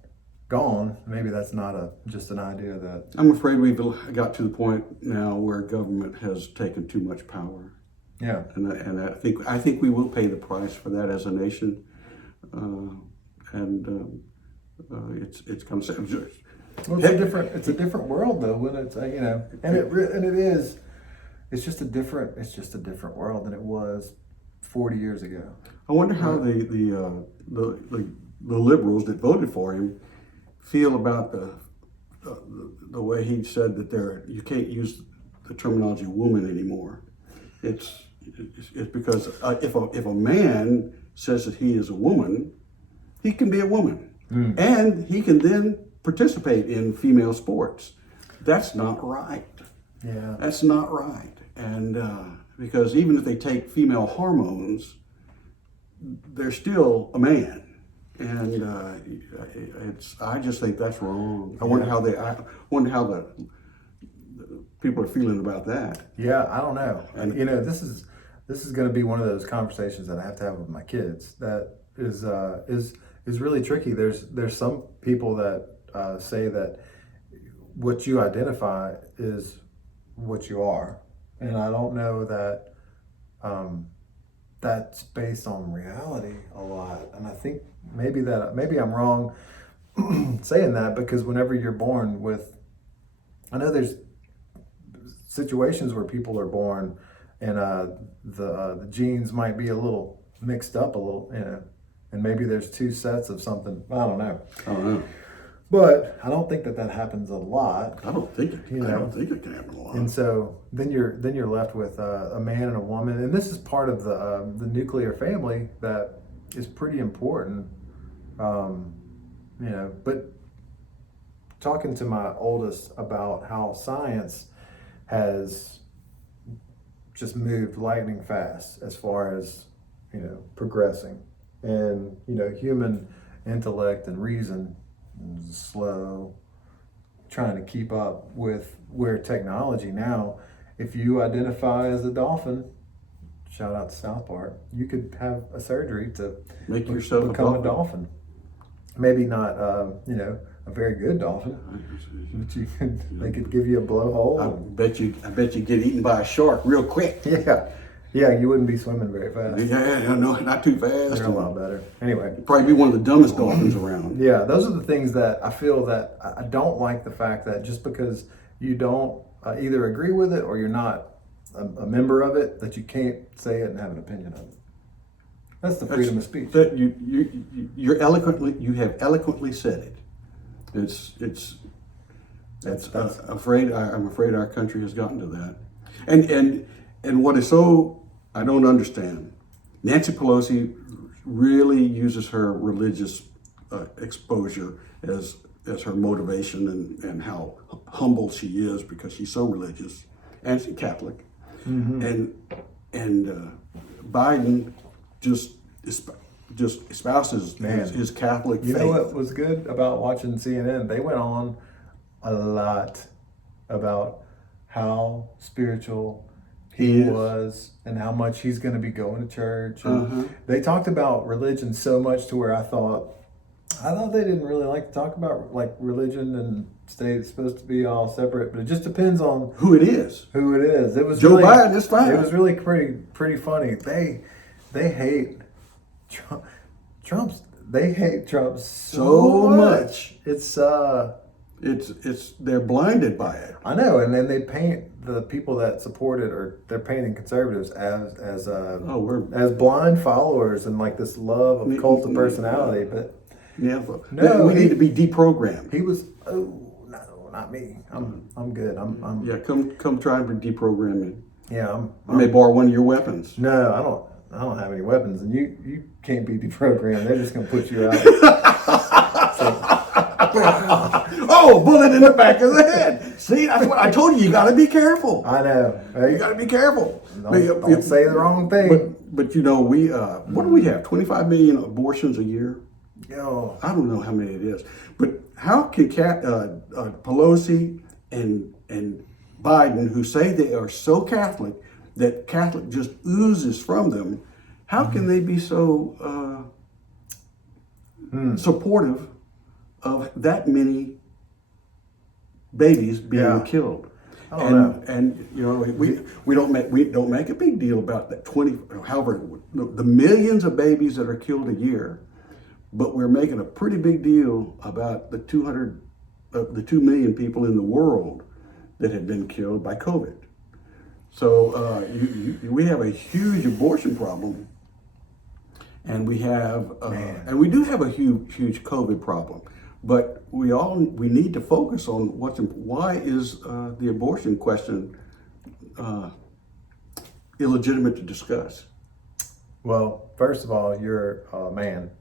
gone. Maybe that's not just an idea that. I'm afraid we've got to the point now where government has taken too much power. Yeah. And I think we will pay the price for that as a nation. It's come. Well, it's a different world though, when it's it's just a different world than it was 40 years ago. I wonder how the liberals that voted for him feel about the way he said that you can't use the terminology woman anymore. It's because if a man says that he is a woman, he can be a woman, and he can then participate in female sports. That's not right. Yeah, that's not right. And because even if they take female hormones, they're still a man. And I just think that's wrong. I wonder how the people are feeling about that. Yeah, I don't know. And this is going to be one of those conversations that I have to have with my kids. That is really tricky. There's some people that say that what you identify is what you are, and I don't know that that's based on reality a lot. And I think maybe I'm wrong saying that, because whenever you're born with, I know there's situations where people are born and the genes might be a little mixed up a little, and maybe there's two sets of something. I don't know. But I don't think that happens a lot. I don't think it can happen a lot. And so then you're left with a man and a woman, and this is part of the nuclear family that is pretty important. But talking to my oldest about how science has just moved lightning fast as far as progressing, and human intellect and reason is slow, trying to keep up with where technology now. If you identify as a dolphin, shout out to South Park, you could have a surgery to make yourself become a dolphin. maybe not, a very good dolphin, but they could give you a blowhole. I bet you get eaten by a shark real quick. Yeah, you wouldn't be swimming very fast. Yeah, no, not too fast. They're a lot better. Anyway. Probably be one of the dumbest dolphins around. Yeah, those are the things that I feel that I don't like, the fact that just because you don't either agree with it or you're not a member of it, that you can't say it and have an opinion of it. That's the freedom of speech. That you have eloquently said it. I'm afraid our country has gotten to that. And what is so, I don't understand, Nancy Pelosi really uses her religious exposure as her motivation, and how humble she is because she's so religious, and she's Catholic. And Biden just espouses his Catholic faith. You know what was good about watching CNN? They went on a lot about how spiritual he was and how much he's going to be going to church. And they talked about religion so much to where I thought they didn't really like to talk about like religion and state. It's supposed to be all separate, but it just depends on who it is. It was Joe Biden is fine. It was really pretty funny. They hate Trump. They hate Trump so much. It's they're blinded by it. I know, and then they paint the people that support it, or they're painting conservatives as blind followers and like this love of cult of personality. But we need to be deprogrammed. He was no, not me. I'm good. I'm come try and deprogram me. Yeah, I may borrow one of your weapons. No, I don't have any weapons, and you can't be deprogrammed. They're just gonna put you out. Oh, bullet in the back of the head. See, that's what I told you. You got to be careful. I know. You got to be careful. Don't say the wrong thing. But we what do we have? 25 million abortions a year. Yo, I don't know how many it is. But how can Pelosi and Biden, who say they are so Catholic that Catholic just oozes from them, how can they be so supportive of that many babies being killed? I don't know. And we don't make a big deal about that the millions of babies that are killed a year, but we're making a pretty big deal about the 2 million people in the world that have been killed by COVID. So we have a huge abortion problem, and we do have a huge COVID problem. But we need to focus on why is the abortion question illegitimate to discuss? Well, first of all, you're a man.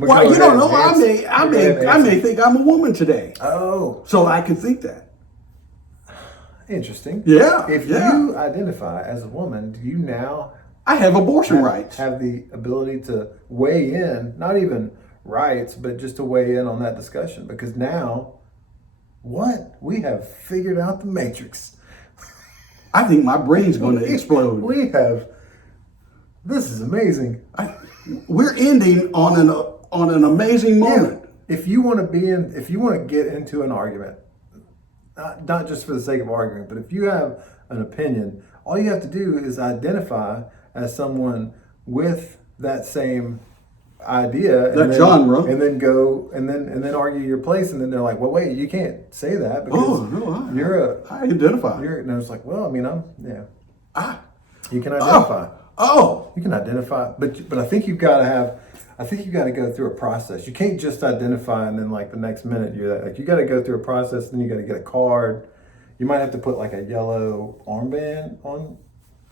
Well, you don't know. I may think I'm a woman today. Oh, so I can think that. Interesting. Yeah. If you identify as a woman, do you now? I have abortion rights. Have the ability to weigh in, not even rights, but just to weigh in on that discussion. Because now, we have figured out the matrix. I think my brain's going to explode. This is amazing. We're ending on an amazing moment. Yeah. If you want to get into an argument, not just for the sake of arguing, but if you have an opinion, all you have to do is identify as someone with that same idea, genre, and then go and then argue your place, and then they're like, well, wait, you can't say that because I identify. And I was like, well, I mean, you can identify. You can identify, but I think you've got to go through a process. You can't just identify and then like the next minute you're like, you got to go through a process. Then you got to get a card. You might have to put like a yellow armband on.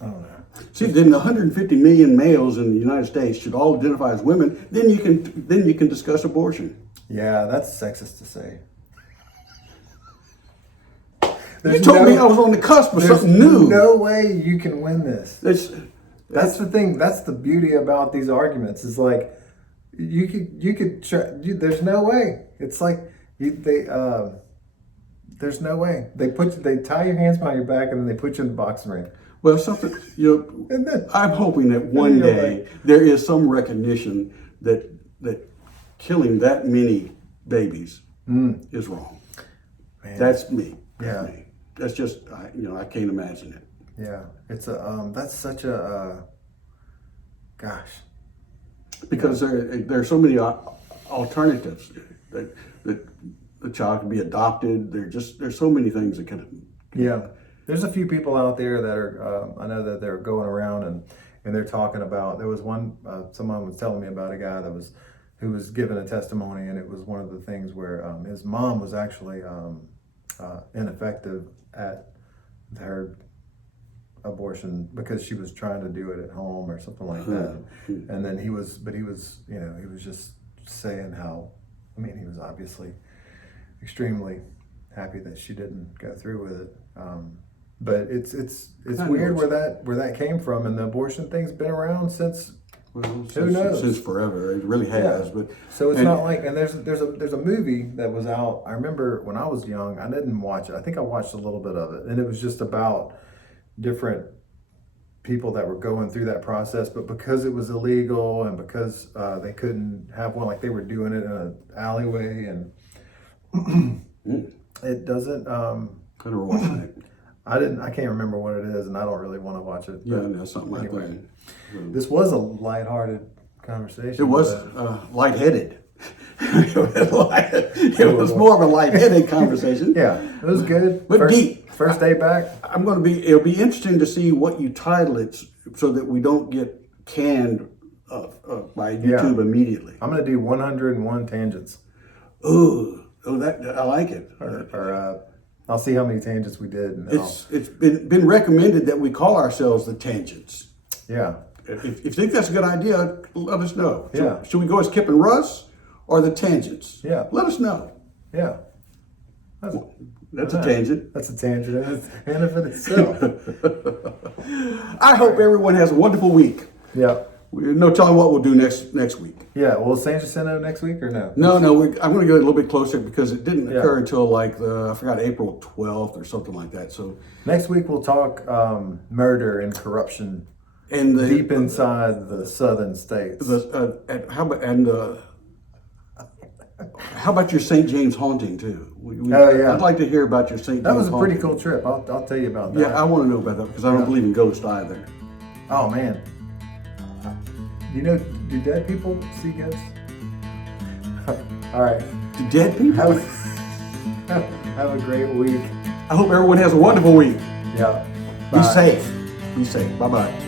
I don't know. See, then 150 million males in the United States should all identify as women. Then you can discuss abortion. Yeah, that's sexist to say. You told me I was on the cusp of something new. No way you can win this. That's the thing. That's the beauty about these arguments. Is like you could try. There's no way. It's like there's no way. They tie your hands behind your back and then they put you in the boxing ring. Well, something, And then, I'm hoping that one you're day there is some recognition that killing that many babies is wrong. man, That's me. Yeah. Me. That's just, I can't imagine it. yeah, it's a that's such a gosh. Because there are so many alternatives that the child can be adopted. There's so many things that can. Yeah, there's a few people out there that are. I know that they're going around and they're talking about. There was one. Someone was telling me about a guy who was given a testimony, and it was one of the things where his mom was actually ineffective at her abortion because she was trying to do it at home or something like that. And then he was just saying how. I mean, he was obviously extremely happy that she didn't go through with it. But it's weird where that came from, and the abortion thing's been around since. Who knows? Since forever, it really has. Yeah. But So it's not like, and there's a movie that was out. I remember when I was young, I didn't watch it. I think I watched a little bit of it, and it was just about different people that were going through that process. But because it was illegal, and because they couldn't have one, like they were doing it in an alleyway, and it doesn't. I never watched it. I can't remember what it is, and I don't really want to watch it. Yeah, But no, something like anyway, that. this was a lighthearted conversation. It was but- lightheaded. It was more of a lightheaded conversation. Yeah, it was good. But deep. First day back. It'll be interesting to see what you title it so that we don't get canned by YouTube immediately. I'm going to do 101 tangents. Ooh, I like it. Or I'll see how many tangents we did. And then It's been recommended that we call ourselves the Tangents. yeah. If you think that's a good idea, let us know. Yeah. Should we go as Kip and Russ or the Tangents? Yeah. Let us know. Yeah. That's a tangent. That's a tangent in of itself. I hope everyone has a wonderful week. Yeah. We're no telling what we'll do next week. Yeah. Will San Jacinto next week or no? No, I'm going to get a little bit closer because it didn't Yeah. occur until I forgot, April 12th or something like that. So, Next week we'll talk murder and corruption and deep inside the southern states. How about your St. James haunting too? Oh, yeah. I'd like to hear about your St. James That was a pretty haunting. cool trip. I'll tell you about that. Yeah, I want to know about that because I don't believe in ghosts either. Oh man. Do dead people see ghosts? All right. Do dead people? Have a great week. I hope everyone has a wonderful week. Yeah. Be Bye. safe. Be safe. Bye bye.